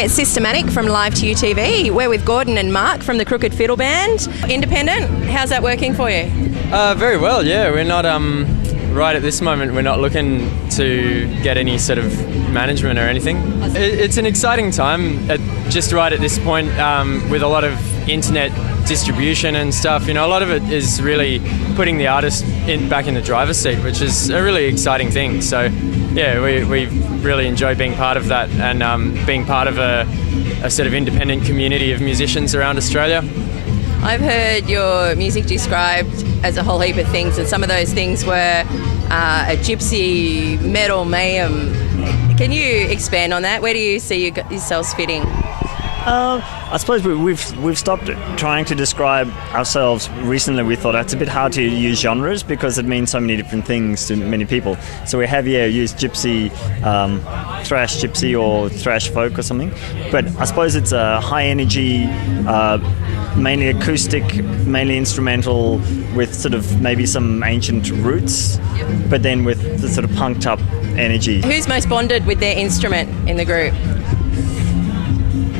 Hi, it's Sister Manic from Live2UTV. We're with Gordon and Mark from the Crooked Fiddle Band. Independent, how's that working for you? Very well, yeah. We're not, right at this moment, we're not looking to get any sort of management or anything. It's an exciting time, just right at this point, with a lot of internet distribution and stuff. You know, a lot of it is really putting the artist back in the driver's seat, which is a really exciting thing. So, yeah, we really enjoy being part of that and being part of a sort of independent community of musicians around Australia. I've heard your music described as a whole heap of things, and some of those things were a gypsy, metal, mayhem. Can you expand on that? Where do you see yourselves fitting? I suppose we've stopped trying to describe ourselves recently. We thought it's a bit hard to use genres because it means so many different things to many people. So we have used gypsy, thrash gypsy or thrash folk or something. But I suppose it's a high energy, mainly acoustic, mainly instrumental, with sort of maybe some ancient roots, but then with the sort of punked up energy. Who's most bonded with their instrument in the group?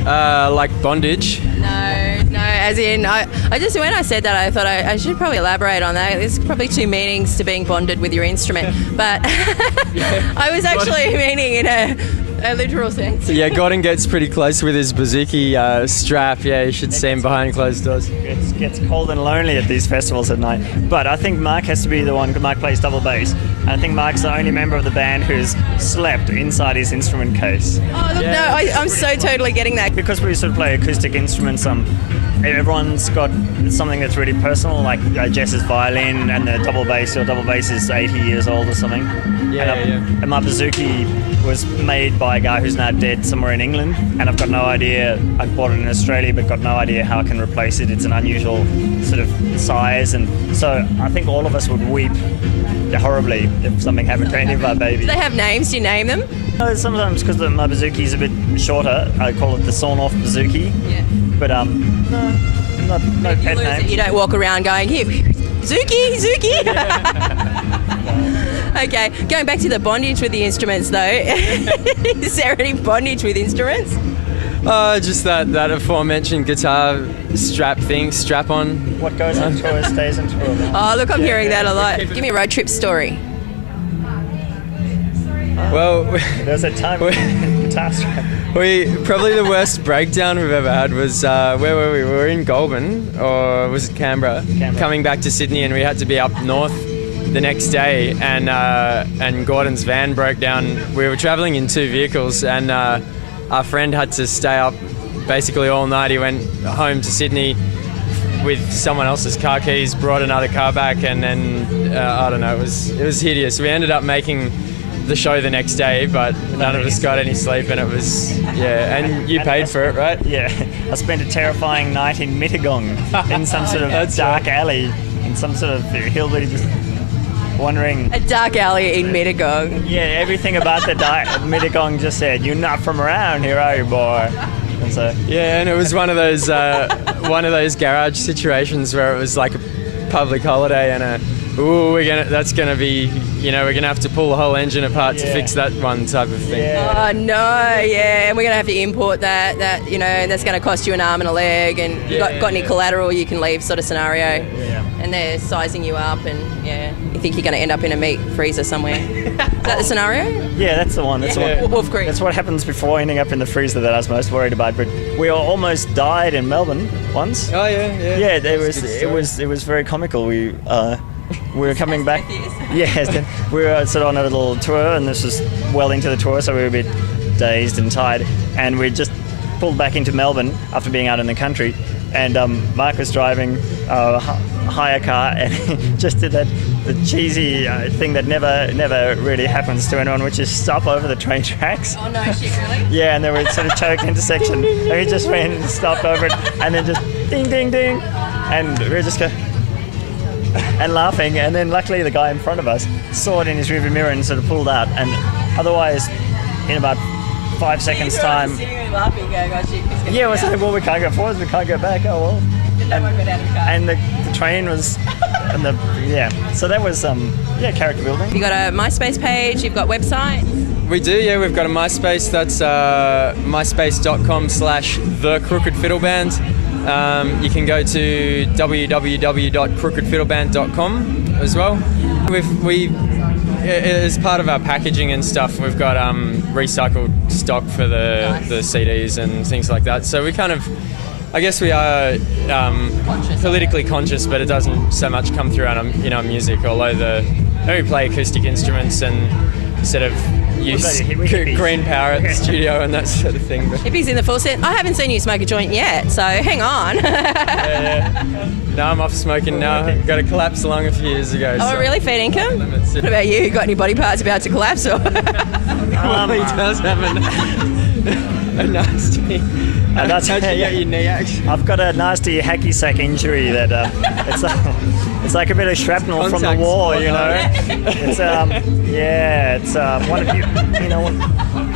Like bondage? No, as in, I just, when I said that, I thought I should probably elaborate on that. There's probably two meanings to being bonded with your instrument, but I was actually meaning in a literal sense. Yeah, Gordon gets pretty close with his bouzouki strap. Yeah, you should see him behind closed doors. It gets cold and lonely at these festivals at night. But I think Mark has to be the one, because Mark plays double bass. And I think Mark's the only member of the band who's slept inside his instrument case. Oh, look, Yeah. no, I'm so totally getting that. Because we sort of play acoustic instruments, everyone's got something that's really personal, like Jess's violin and the double bass. Your double bass is 80 years old or something. And my bouzouki was made by a guy who's now dead somewhere in England, and I've got no idea. I bought it in Australia, but got no idea how I can replace it. It's an unusual sort of size, and so I think all of us would weep horribly if something happened to any of our babies. Do they have names? Do you name them? Sometimes, because my bouzouki is a bit shorter, I call it the sawn-off bouzouki. Yeah. But no pet names. You don't walk around going, here, Zuki. Okay, going back to the bondage with the instruments though, is there any bondage with instruments? Just that aforementioned guitar strap on. What goes on tour stays on tour. Oh, look, I'm hearing that a lot. Give me a road trip story. Well, There's a time guitar strap. probably the worst breakdown we've ever had was, where were we? We were in Goulburn, or was it Canberra? Coming back to Sydney, and we had to be up north the next day, and Gordon's van broke down. We were travelling in two vehicles, and our friend had to stay up basically all night. He went home to Sydney with someone else's car keys, brought another car back, and then I don't know, it was hideous. We ended up making the show the next day, but none of us got any sleep, and it was, and you paid for it, right? Yeah, I spent a terrifying night in Mittagong in some sort of dark alley, in some sort of hillbilly, just wandering. A dark alley in Mittagong. Yeah, everything about the Mittagong just said, "You're not from around here, are you, boy?" And so, yeah, and it was one of those garage situations where it was like a public holiday, and that's gonna be, we're gonna have to pull the whole engine apart to fix that one type of thing. Yeah. Oh no, yeah, and we're gonna have to import that that's gonna cost you an arm and a leg, and you got any collateral you can leave sort of scenario. Yeah. And they're sizing you up, and you think you're gonna end up in a meat freezer somewhere. Is that the scenario? Yeah, that's the one. That's the one. Wolf Creek. That's what happens before ending up in the freezer that I was most worried about. But we almost died in Melbourne once. Oh yeah. Yeah, it was very comical. We were coming back. Yes, we were sort of on a little tour, and this was well into the tour, so we were a bit dazed and tired. And we just pulled back into Melbourne after being out in the country. And Mark was driving a hire car, and he just did the cheesy thing that never really happens to anyone, which is stop over the train tracks. Oh no, shit, really? Yeah, and there was sort of choked intersection, and he just went and stopped over it, and then just ding, ding, ding, and we were just going and laughing, and then luckily the guy in front of us saw it in his rearview mirror and sort of pulled out, and otherwise in about 5 seconds time. Laughing, going, oh, shit, yeah, it was like, well, we can't go forwards, we can't go back. Oh well. And the train was, so that was character building. You got a MySpace page, you've got website. We do, yeah. We've got a MySpace. That's myspace.com/the Crooked Fiddle Band. You can go to www.crookedfiddleband.com as well. As part of our packaging and stuff, we've got recycled stock for the CDs and things like that. So we kind of, I guess we are politically conscious, but it doesn't so much come through in our music. Although we play acoustic instruments and instead of use green power at the studio and that sort of thing. But Hippies in the full set. I haven't seen you smoke a joint yet, so hang on. yeah. No, I'm off smoking now. Got to collapse along a few years ago. Oh, really? Fair income? What about you? Got any body parts about to collapse? Or? He does have a nasty. That's how'd you get your knee actually? I've got a nasty hacky sack injury that it's like a bit of shrapnel from the war, you know. It's it's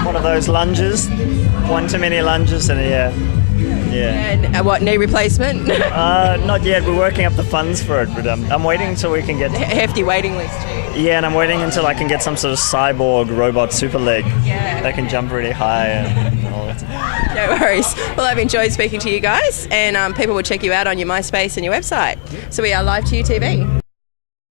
one of those lunges, one too many lunges, and yeah. And what, knee replacement? Not yet. We're working up the funds for it, but I'm waiting until we can get Hefty waiting list too. Yeah, and I'm waiting until I can get some sort of cyborg robot super leg that can jump really high and all that. No worries. Well, I've enjoyed speaking to you guys, and people will check you out on your MySpace and your website. So we are Live2UTV.